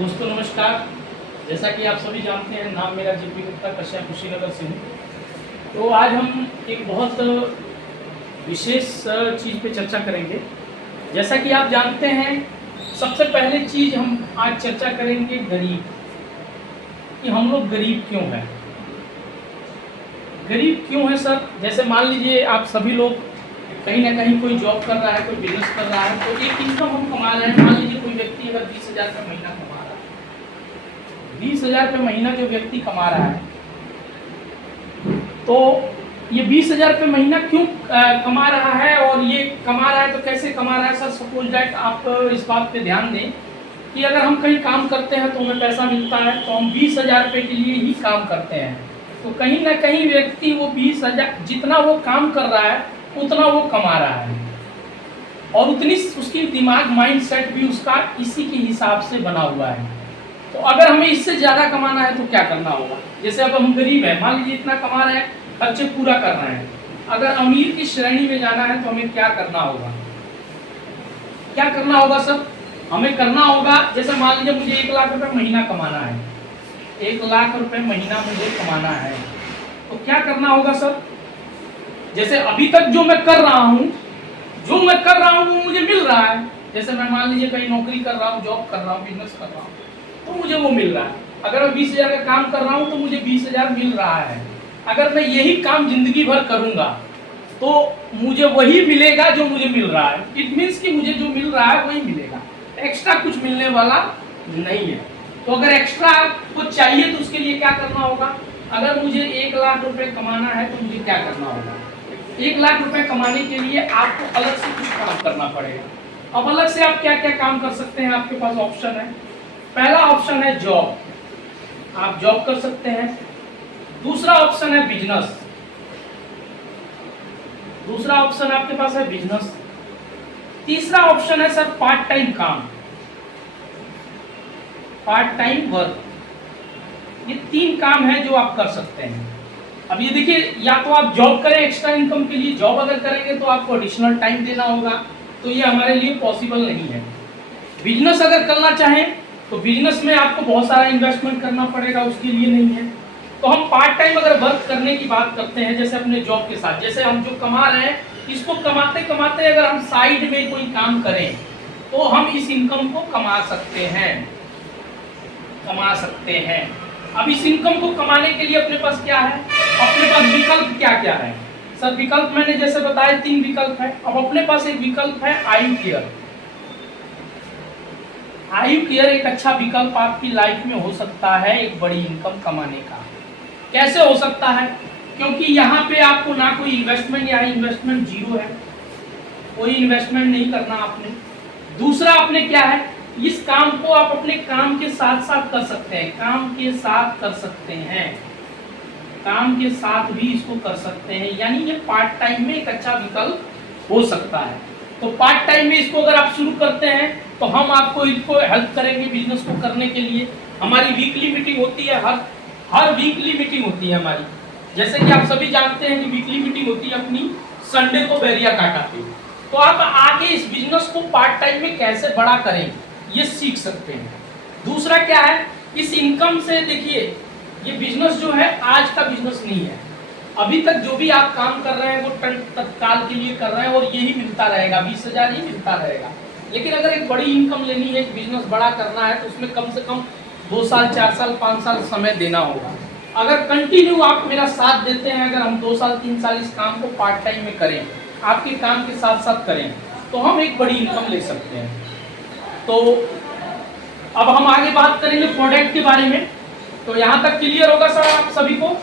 दोस्तों नमस्कार। जैसा कि आप सभी जानते हैं, नाम मेरा जेपी गुप्ता कश्यप कुशीनगर से हूँ। तो आज हम एक बहुत विशेष चीज़ पे चर्चा करेंगे। जैसा कि आप जानते हैं, सबसे पहले चीज़ हम आज चर्चा करेंगे गरीब, कि हम लोग गरीब क्यों हैं। गरीब क्यों है सर? जैसे मान लीजिए आप सभी लोग कहीं ना कहीं कोई जॉब कर रहा है, कोई बिजनेस कर रहा है, तो एक इनकम हम कमा रहे हैं। मान लीजिए कोई व्यक्ति अगर 20,000 रुपये महीना कमा रहा है, 20,000 रुपये महीना जो व्यक्ति कमा रहा है, तो ये 20,000 रुपये महीना क्यों कमा रहा है, और ये कमा रहा है तो कैसे कमा रहा है सर? सपोज दैट आप इस बात पे ध्यान दें कि अगर हम कहीं काम करते हैं तो हमें पैसा मिलता है, तो हम 20,000 रुपये के लिए ही काम करते हैं। तो कहीं ना कहीं व्यक्ति वो 20,000 जितना वो काम कर रहा है उतना वो कमा रहा है, और उतनी उसकी दिमाग माइंड सेट भी उसका इसी के हिसाब से बना हुआ है। तो अगर हमें इससे ज़्यादा कमाना है तो क्या करना होगा? जैसे अब हम गरीब हैं, मान लीजिए इतना कमा रहे हैं, खर्चे पूरा कर रहे हैं। अगर अमीर की श्रेणी में जाना है तो हमें क्या करना होगा? क्या करना होगा सर? हमें करना होगा, जैसे मान लीजिए मुझे 1,00,000 रुपये महीना कमाना है, 1,00,000 रुपये महीना मुझे कमाना है, तो क्या करना होगा सर? जैसे अभी तक जो मैं कर रहा हूँ वो मुझे मिल रहा है। जैसे मैं मान लीजिए कहीं नौकरी कर रहा हूँ, जॉब कर रहा हूँ, बिजनेस कर रहा हूँ, तो मुझे वो मिल रहा है। अगर मैं 20,000 का काम कर रहा हूँ तो मुझे 20,000 मिल रहा है। अगर मैं यही काम जिंदगी भर करूंगा तो मुझे वही मिलेगा जो मुझे मिल रहा है। इट मीन्स कि मुझे जो मिल रहा है वही मिलेगा, एक्स्ट्रा कुछ मिलने वाला नहीं है। तो अगर एक्स्ट्रा आपको चाहिए तो उसके लिए क्या करना होगा? अगर मुझे 1,00,000 रुपये कमाना है तो मुझे क्या करना होगा? 1,00,000 रुपये कमाने के लिए आपको अलग से कुछ काम करना पड़ेगा। अब अलग से आप क्या क्या काम कर सकते हैं? आपके पास ऑप्शन है। पहला ऑप्शन है जॉब, आप जॉब कर सकते हैं। दूसरा ऑप्शन है बिजनेस, दूसरा ऑप्शन आपके पास है बिजनेस। तीसरा ऑप्शन है सर पार्ट टाइम काम, पार्ट टाइम वर्क। ये 3 काम है जो आप कर सकते हैं। अब ये देखिए, या तो आप जॉब करें एक्स्ट्रा इनकम के लिए, जॉब अगर करेंगे तो आपको एडिशनल टाइम देना होगा, तो ये हमारे लिए पॉसिबल नहीं है। बिजनेस अगर करना चाहें तो बिजनेस में आपको बहुत सारा इन्वेस्टमेंट करना पड़ेगा, उसके लिए नहीं है। तो हम पार्ट टाइम अगर वर्क करने की बात करते हैं, जैसे अपने जॉब के साथ, जैसे हम जो कमा रहे हैं इसको कमाते कमाते अगर हम साइड में कोई काम करें तो हम इस इनकम को कमा सकते हैं। अब इस इनकम को कमाने के लिए अपने पास क्या है? अपने पास विकल्प क्या क्या है सर? विकल्प मैंने जैसे बताया 3 विकल्प है। अब अपने पास एक विकल्प है आयु केयर। आयु केयर एक अच्छा विकल्प आपकी लाइफ में हो सकता है एक बड़ी इनकम कमाने का। कैसे हो सकता है? क्योंकि यहाँ पे आपको ना कोई इन्वेस्टमेंट, यहाँ इन्वेस्टमेंट 0 है, कोई इन्वेस्टमेंट नहीं करना आपने। दूसरा आपने क्या है, इस काम को आप अपने काम के साथ साथ कर सकते हैं, काम के साथ कर सकते हैं, काम के साथ भी इसको कर सकते हैं, यानी ये पार्ट टाइम में एक अच्छा विकल्प हो सकता है। तो पार्ट टाइम में इसको अगर आप शुरू करते हैं तो हम आपको इसको हेल्प करेंगे बिजनेस को करने के लिए। हमारी वीकली मीटिंग होती है, हर वीकली मीटिंग होती है हमारी। जैसे कि आप सभी जानते हैं कि वीकली मीटिंग होती है अपनी संडे को बैरिया काटा पे। तो आप आके इस बिजनेस को पार्ट टाइम में कैसे बड़ा करें ये सीख सकते हैं। दूसरा क्या है, इस इनकम से देखिए, ये बिजनेस जो है आज का बिजनेस नहीं है। अभी तक जो भी आप काम कर रहे हैं वो तत्काल के लिए कर रहे हैं और यही मिलता रहेगा, 20,000 ही मिलता रहेगा। लेकिन अगर एक बड़ी इनकम लेनी है, एक बिजनेस बड़ा करना है, तो उसमें कम से कम 2 साल, 4 साल, 5 साल समय देना होगा। अगर कंटिन्यू आप मेरा साथ देते हैं, अगर हम 2 साल 3 साल इस काम को पार्ट टाइम में करें, आपके काम के साथ साथ करें, तो हम एक बड़ी इनकम ले सकते हैं। तो अब हम आगे बात करेंगे प्रोडक्ट के बारे में। तो यहाँ तक क्लियर होगा सर आप सभी को?